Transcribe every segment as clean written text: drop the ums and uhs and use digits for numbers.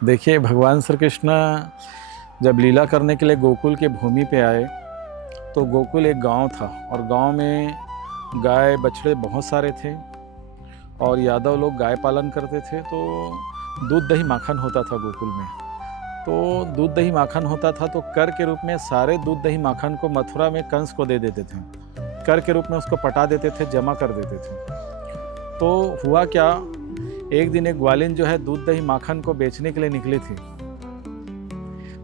देखिए, भगवान श्री कृष्ण जब लीला करने के लिए गोकुल की भूमि पे आए तो गोकुल एक गांव था और गांव में गाय बछड़े बहुत सारे थे और यादव लोग गाय पालन करते थे। तो दूध दही माखन होता था गोकुल में। तो दूध दही माखन होता था तो कर के रूप में सारे दूध दही माखन को मथुरा में कंस को दे देते थे। कर के रूप में उसको पटा देते थे, जमा कर देते थे। तो हुआ क्या, एक दिन एक ग्वालिन जो है दूध दही माखन को बेचने के लिए निकली थी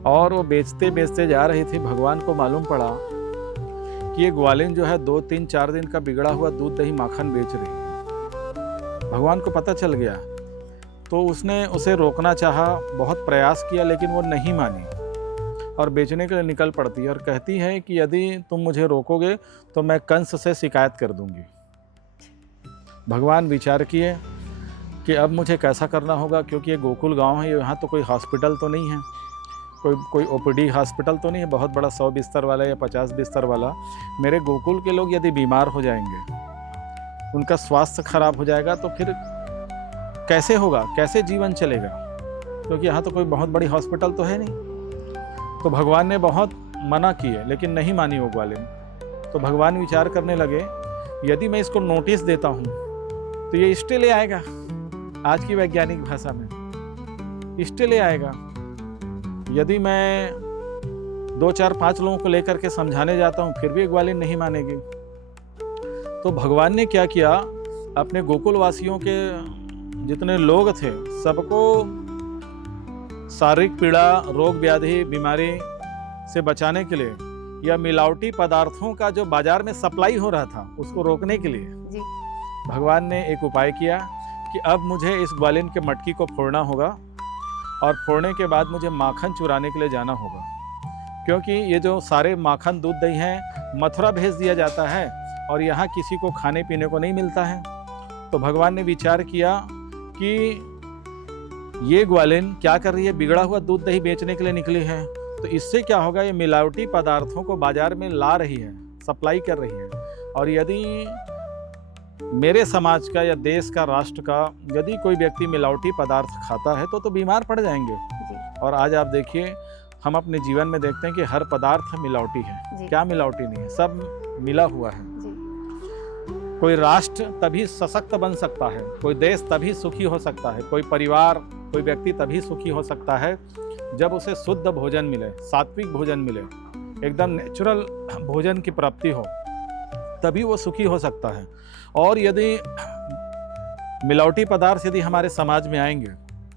और वो बेचते बेचते जा रही थी। भगवान को मालूम पड़ा कि ये ग्वालिन जो है 2-3-4 दिन का बिगड़ा हुआ दूध दही माखन बेच रही है। भगवान को पता चल गया तो उसने उसे रोकना चाहा, बहुत प्रयास किया, लेकिन वो नहीं मानी और बेचने के लिए निकल पड़ती है और कहती है कि यदि तुम मुझे रोकोगे तो मैं कंस से शिकायत कर दूंगी। भगवान विचार किए कि अब मुझे कैसा करना होगा, क्योंकि ये गोकुल गांव है, यहाँ तो कोई हॉस्पिटल तो नहीं है, कोई ओपीडी हॉस्पिटल तो नहीं है बहुत बड़ा 100 बिस्तर वाला या 50 बिस्तर वाला। मेरे गोकुल के लोग यदि बीमार हो जाएंगे, उनका स्वास्थ्य खराब हो जाएगा तो फिर कैसे होगा, कैसे जीवन चलेगा, क्योंकि यहाँ तो कोई बहुत बड़ी हॉस्पिटल तो है नहीं। तो भगवान ने बहुत मना किए लेकिन नहीं मानी वो ग्वालिन। तो भगवान विचार करने लगे, यदि मैं इसको नोटिस देता हूँ तो ये इष्टे ले आएगा। आज की वैज्ञानिक भाषा में इष्टे ले आएगा। यदि मैं 2-4-5 लोगों को लेकर के समझाने जाता हूँ फिर भी ग्वालिन नहीं मानेगी। तो भगवान ने क्या किया, अपने गोकुल वासियों के जितने लोग थे सबको शारीरिक पीड़ा, रोग व्याधि, बीमारी से बचाने के लिए या मिलावटी पदार्थों का जो बाजार में सप्लाई हो रहा था उसको रोकने के लिए जी। भगवान ने एक उपाय किया कि अब मुझे इस ग्वालिन के मटकी को फोड़ना होगा और फोड़ने के बाद मुझे माखन चुराने के लिए जाना होगा, क्योंकि ये जो सारे माखन दूध दही हैं मथुरा भेज दिया जाता है और यहाँ किसी को खाने पीने को नहीं मिलता है। तो भगवान ने विचार किया कि ये ग्वालिन क्या कर रही है, बिगड़ा हुआ दूध दही बेचने के लिए निकली है, तो इससे क्या होगा, ये मिलावटी पदार्थों को बाजार में ला रही है, सप्लाई कर रही है। और यदि मेरे समाज का या देश का, राष्ट्र का यदि कोई व्यक्ति मिलावटी पदार्थ खाता है तो बीमार पड़ जाएंगे। और आज आप देखिए, हम अपने जीवन में देखते हैं कि हर पदार्थ मिलावटी है। क्या मिलावटी नहीं है, सब मिला हुआ है। कोई राष्ट्र तभी सशक्त बन सकता है, कोई देश तभी सुखी हो सकता है, कोई परिवार, कोई व्यक्ति तभी सुखी हो सकता है जब उसे शुद्ध भोजन मिले, सात्विक भोजन मिले, एकदम नेचुरल भोजन की प्राप्ति हो, तभी वो सुखी हो सकता है। और यदि मिलावटी पदार्थ यदि हमारे समाज में आएंगे,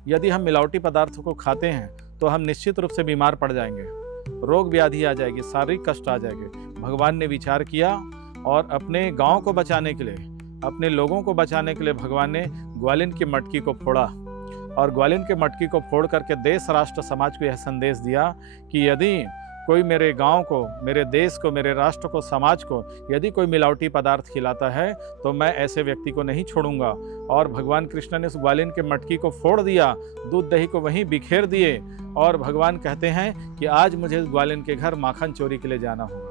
यदि हम मिलावटी पदार्थों को खाते हैं तो हम निश्चित रूप से बीमार पड़ जाएंगे, रोग व्याधि आ जाएगी, शारीरिक कष्ट आ जाएंगे। भगवान ने विचार किया और अपने गांव को बचाने के लिए, अपने लोगों को बचाने के लिए भगवान ने ग्वालिन की मटकी को फोड़ा और ग्वालिन के मटकी को फोड़ करके देश, राष्ट्र, समाज को यह संदेश दिया कि यदि कोई मेरे गांव को, मेरे देश को, मेरे राष्ट्र को, समाज को यदि कोई मिलावटी पदार्थ खिलाता है तो मैं ऐसे व्यक्ति को नहीं छोड़ूंगा। और भगवान कृष्ण ने उस ग्वालिन के मटकी को फोड़ दिया, दूध दही को वहीं बिखेर दिए और भगवान कहते हैं कि आज मुझे ग्वालिन के घर माखन चोरी के लिए जाना होगा।